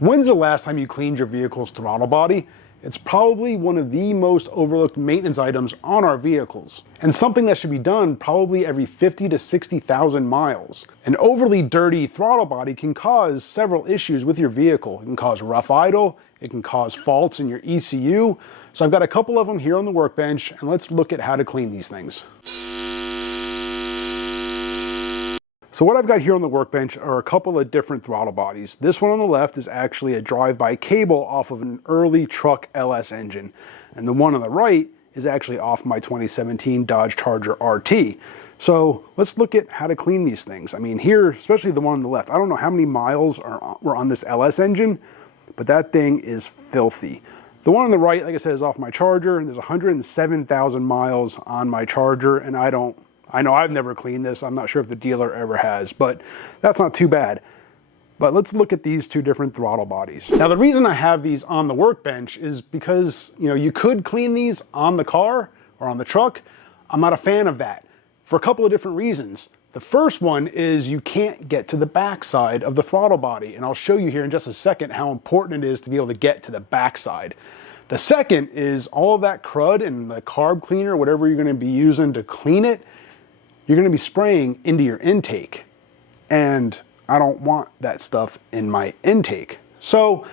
When's the last time you cleaned your vehicle's throttle body? It's probably one of the most overlooked maintenance items on our vehicles, and something that should be done probably every 50 to 60,000 miles. An overly dirty throttle body can cause several issues with your vehicle. It can cause rough idle, it can cause faults in your ECU. So I've got a couple of them here on the workbench, and let's look at how to clean these things. So what I've got here on the workbench are a couple of different throttle bodies. This one on the left is actually a drive-by cable off of an early truck LS engine. And the one on the right is actually off my 2017 Dodge Charger RT. So let's look at how to clean these things. I mean here, especially the one on the left, I don't know how many miles were on this LS engine, but that thing is filthy. The one on the right, like I said, is off my Charger, and there's 107,000 miles on my Charger, and I know I've never cleaned this. I'm not sure if the dealer ever has, but that's not too bad. But let's look at these two different throttle bodies. Now, the reason I have these on the workbench is because, you could clean these on the car or on the truck. I'm not a fan of that for a couple of different reasons. The first one is you can't get to the backside of the throttle body, and I'll show you here in just a second how important it is to be able to get to the backside. The second is all of that crud and the carb cleaner, whatever you're going to be using to clean it, you're going to be spraying into your intake, and I don't want that stuff in my intake. So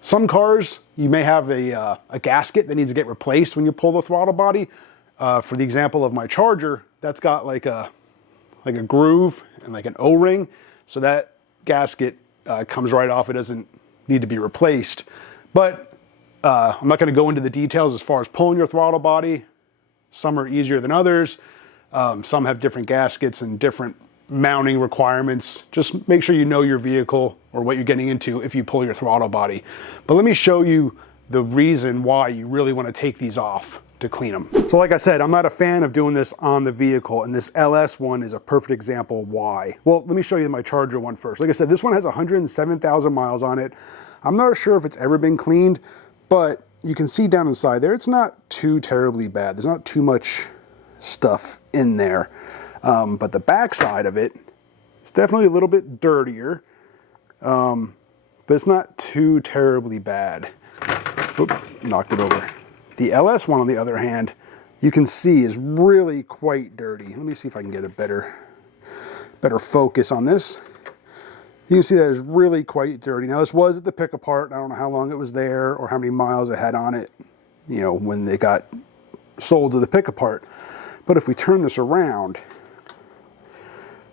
some cars, you may have a gasket that needs to get replaced when you pull the throttle body. For the example of my Charger, that's got like a groove and like an O-ring, so that gasket comes right off. It doesn't need to be replaced. But I'm not going to go into the details as far as pulling your throttle body. Some are easier than others. Some have different gaskets and different mounting requirements. Just make sure you know your vehicle or what you're getting into if you pull your throttle body. But let me show you the reason why you really want to take these off to clean them. So like I said, I'm not a fan of doing this on the vehicle, and this LS one is a perfect example why. Well, let me show you my Charger one first. Like I said, this one has 107,000 miles on it. I'm not sure if it's ever been cleaned, but you can see down inside there, it's not too terribly bad. There's not too much stuff in there, but the back side of it is definitely a little bit dirtier, but it's not too terribly bad. Oop, knocked it over. The LS one, on the other hand, you can see is really quite dirty. Let me see if I can get a better focus on this. You can see that it's really quite dirty. Now this was at the pick apart. I don't know how long it was there or how many miles it had on it, when they got sold to the pick apart. But if we turn this around,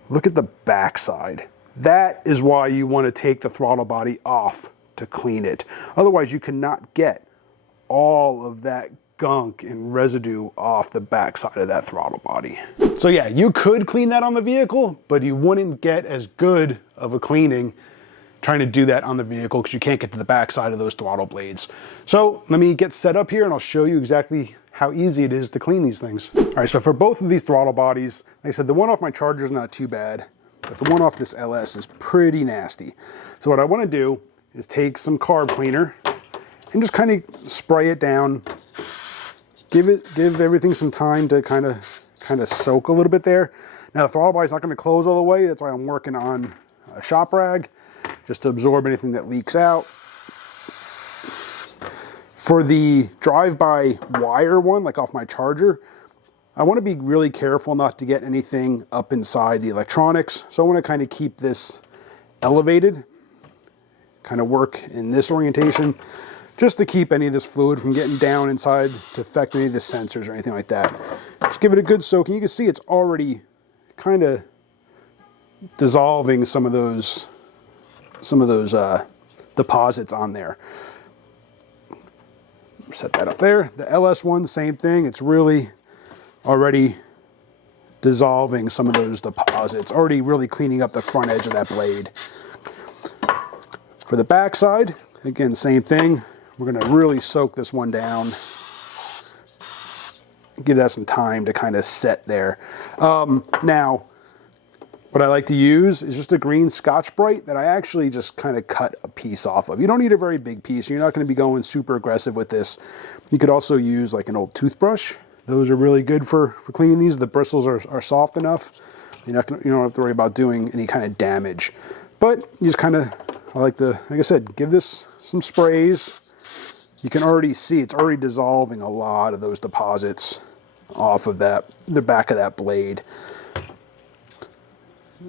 look at the backside. That is why you want to take the throttle body off to clean it. Otherwise, you cannot get all of that gunk and residue off the backside of that throttle body. So yeah, you could clean that on the vehicle, but you wouldn't get as good of a cleaning trying to do that on the vehicle because you can't get to the backside of those throttle blades. So let me get set up here and I'll show you exactly how easy it is to clean these things. All right, so for both of these throttle bodies, like I said, the one off my Charger is not too bad, but the one off this LS is pretty nasty. So what I want to do is take some carb cleaner and just kind of spray it down. Give everything some time to kind of soak a little bit there. Now the throttle body's not going to close all the way. That's why I'm working on a shop rag just to absorb anything that leaks out. For the drive-by wire one, like off my Charger, I want to be really careful not to get anything up inside the electronics. So I want to kind of keep this elevated, kind of work in this orientation, just to keep any of this fluid from getting down inside to affect any of the sensors or anything like that. Just give it a good soaking. You can see it's already kind of dissolving some of those deposits on there. Set that up there. The LS one, same thing. It's really already dissolving some of those deposits, already really cleaning up the front edge of that blade. For the back side, again, same thing. We're going to really soak this one down. Give that some time to kind of set there. Now, what I like to use is just a green Scotch-Brite that I actually just kind of cut a piece off of. You don't need a very big piece. You're not going to be going super aggressive with this. You could also use like an old toothbrush. Those are really good for cleaning these. The bristles are soft enough. You don't have to worry about doing any kind of damage. But you just kind of like I said, give this some sprays. You can already see it's already dissolving a lot of those deposits off of the back of that blade.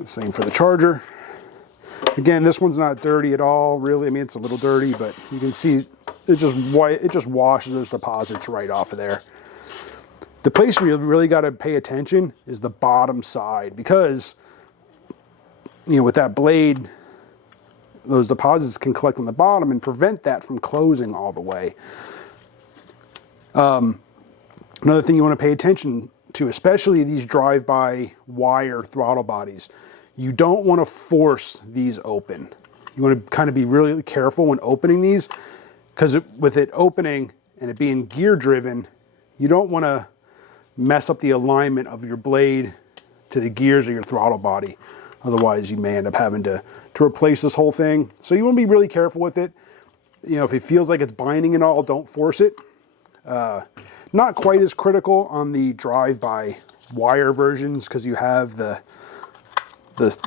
Same for the charger. Again, this one's not dirty at all, really. I mean, it's a little dirty, but you can see it just washes those deposits right off of there. The place where you really got to pay attention is the bottom side, because, you know, with that blade, those deposits can collect on the bottom and prevent that from closing all the way. Another thing you want to pay attention to, especially these drive-by wire throttle bodies, you don't want to force these open. You want to kind of be really careful when opening these, because with it opening and it being gear driven, you don't want to mess up the alignment of your blade to the gears of your throttle body. Otherwise, you may end up having to replace this whole thing. So you want to be really careful with it. You know, if it feels like it's binding and all, don't force it. Not quite as critical on the drive-by wire versions, because you have like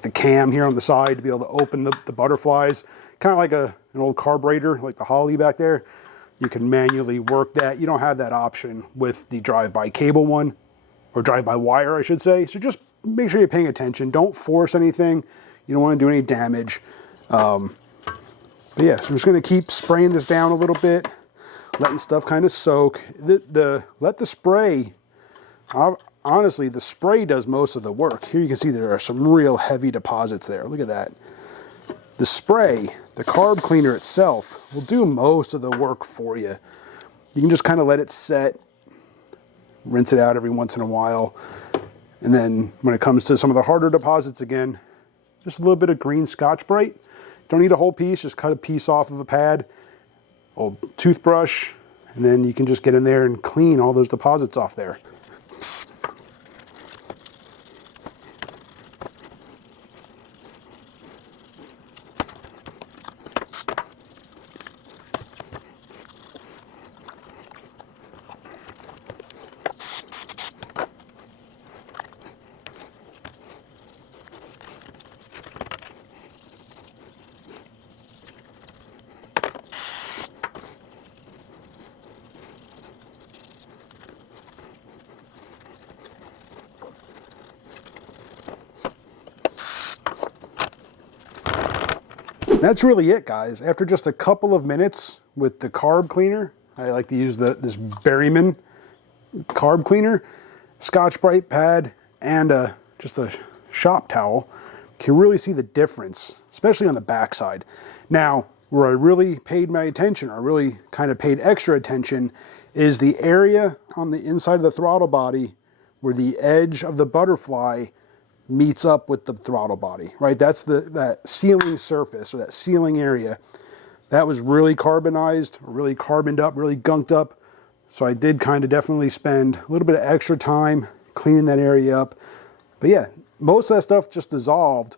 the cam here on the side to be able to open the butterflies, kind of like an old carburetor, like the Holly back there. You can manually work that. You don't have that option with the drive-by cable one, or drive-by wire, I should say. So just make sure you're paying attention. Don't force anything. You don't want to do any damage. But yeah, so I'm just going to keep spraying this down a little bit, letting stuff kind of soak. Let the spray, honestly, the spray does most of the work. Here you can see there are some real heavy deposits there. Look at that. The spray, the carb cleaner itself, will do most of the work for you. You can just kind of let it set, rinse it out every once in a while. And then when it comes to some of the harder deposits, again, just a little bit of green Scotch-Brite. Don't need a whole piece, just cut a piece off of a pad, old toothbrush, and then you can just get in there and clean all those deposits off there. That's really it, guys. After just a couple of minutes with the carb cleaner, I like to use this Berryman carb cleaner, Scotch-Brite pad, and just a shop towel. You can really see the difference, especially on the backside. Now, where I really paid my attention, or really kind of paid extra attention, is the area on the inside of the throttle body where the edge of the butterfly meets up with the throttle body, right? That's that sealing surface, or that sealing area. That was really carbonized, really carboned up, really gunked up. So I did kind of definitely spend a little bit of extra time cleaning that area up. But yeah, most of that stuff just dissolved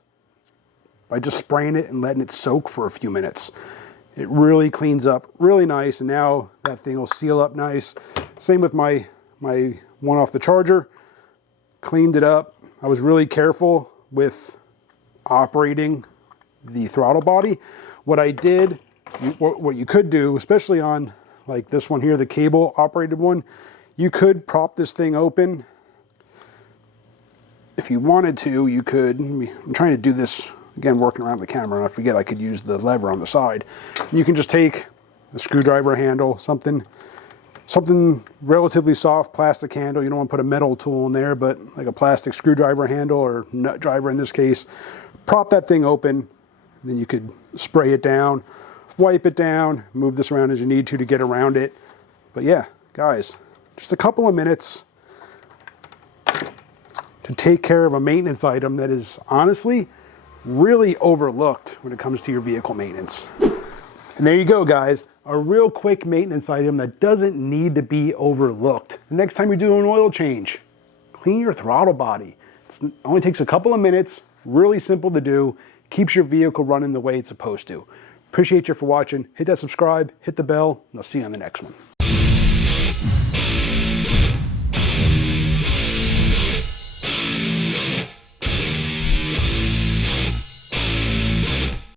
by just spraying it and letting it soak for a few minutes. It really cleans up really nice, and now that thing will seal up nice. Same with my one off the charger. Cleaned it up. I was really careful with operating the throttle body. What I did, what you could do, especially on like this one here, the cable operated one, you could prop this thing open. If you wanted to, you could. I'm trying to do this, again, working around the camera, and I forget I could use the lever on the side. You can just take a screwdriver handle, something relatively soft, plastic handle. You don't want to put a metal tool in there, but like a plastic screwdriver handle, or nut driver in this case. Prop that thing open, then you could spray it down, wipe it down, move this around as you need to get around it. But yeah, guys, just a couple of minutes to take care of a maintenance item that is honestly really overlooked when it comes to your vehicle maintenance. And there you go, guys. A real quick maintenance item that doesn't need to be overlooked. The next time you're doing an oil change, clean your throttle body. It only takes a couple of minutes, really simple to do, keeps your vehicle running the way it's supposed to. Appreciate you for watching. Hit that subscribe, hit the bell, and I'll see you on the next one.